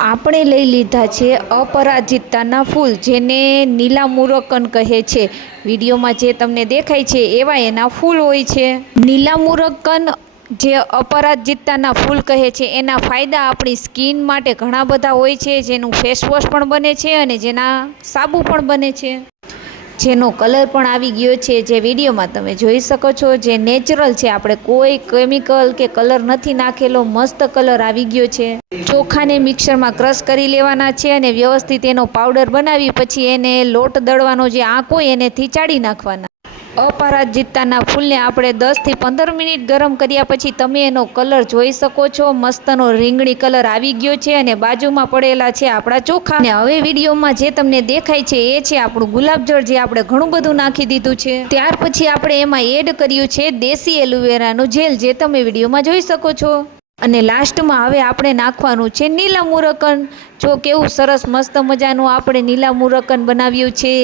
આપણે લઈ લીધા છે અપરાજિતાના ફૂલ, જેને નીલામુરકન કહે છે। વિડીયોમાં જે તમને દેખાય છે એવા એના ફૂલ હોય છે। નીલામુરકન જે અપરાજિતાના ફૂલ કહે છે એના ફાયદા આપણી સ્કિન માટે ઘણા બધા હોય છે, જેનું ફેસવોશ પણ બને છે અને જેના સાબુ પણ બને છે, જેનો કલર પણ આવી ગયો છે, જે વિડીયોમાં તમે જોઈ શકો છો, જે નેચરલ છે, આપણે કોઈ કેમિકલ કે કલર નથી નાખેલો, મસ્ત કલર આવી ગયો છે। ચોખાને મિક્સરમાં ક્રશ કરી લેવાના છે અને વ્યવસ્થિત એનો પાવડર બનાવી પછી એને લોટ દળવાનો જે આંક હોય એનેથી ચાળી નાખવાના। અપરાજિતાના ફૂલને આપણે 10 થી 15 મિનિટ ગરમ કર્યા પછી તમે એનો કલર જોઈ શકો છો, મસ્તનો રીંગણી કલર આવી ગયો છે અને બાજુમાં પડેલા છે આપણા ચોખા। અને હવે વિડીયોમાં જે તમને દેખાય છે એ છે આપણું ગુલાબજળ, જે આપણે ઘણું બધું નાખી દીધું છે। ત્યાર પછી આપણે એમાં એડ કર્યું છે દેશી એલોવેરાનું જેલ, જે તમે વિડીયોમાં જોઈ શકો છો। અને લાસ્ટમાં હવે આપણે નાખવાનું છે નીલામુરકન। જો કેવું સરસ મસ્ત મજાનું આપણે નીલામુરકન બનાવ્યું છે।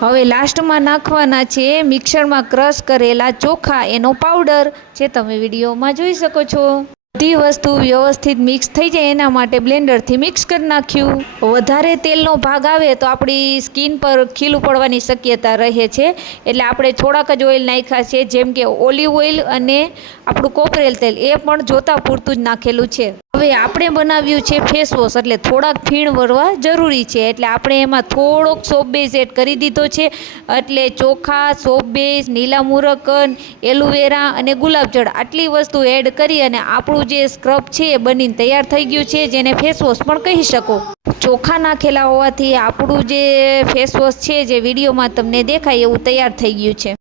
હવે લાસ્ટમાં નાખવાના છે મિક્સરમાં ક્રશ કરેલા ચોખા, એનો પાવડર, જે તમે વિડીયોમાં જોઈ શકો છો। બધી વસ્તુ વ્યવસ્થિત મિક્સ થઈ જાય એના માટે બ્લેન્ડરથી મિક્સ કરી નાખ્યું। વધારે તેલનો ભાગ આવે તો આપણી સ્કિન પર ખીલું પડવાની શક્યતા રહે છે, એટલે આપણે થોડાક જ ઓઇલ નાખ્યા છે, જેમ કે ઓલિવ ઓઇલ અને આપણું કોપરેલ તેલ, એ પણ જોતા પૂરતું જ નાખેલું છે। હવે આપણે બનાવ્યું છે ફેસ વોશ, એટલે થોડાક ફીણ વરવા જરૂરી છે, એટલે આપણે એમાં થોડોક સોપ બેઝ એડ કરી દીધો છે। એટલે ચોખા, સોપ બેઝ, નીલામુરકન, એલોવેરા અને ગુલાબજળ આટલી વસ્તુ એડ કરી અને આપણું જે સ્ક્રબ છે એ બનીને તૈયાર થઈ ગયું છે, જેને ફેસ વોશ પણ કહી શકો। ચોખા નાખેલા હોવાથી આપણું જે ફેસ વોશ છે, જે વિડીયોમાં તમને દેખાય એવું તૈયાર થઈ ગયું છે।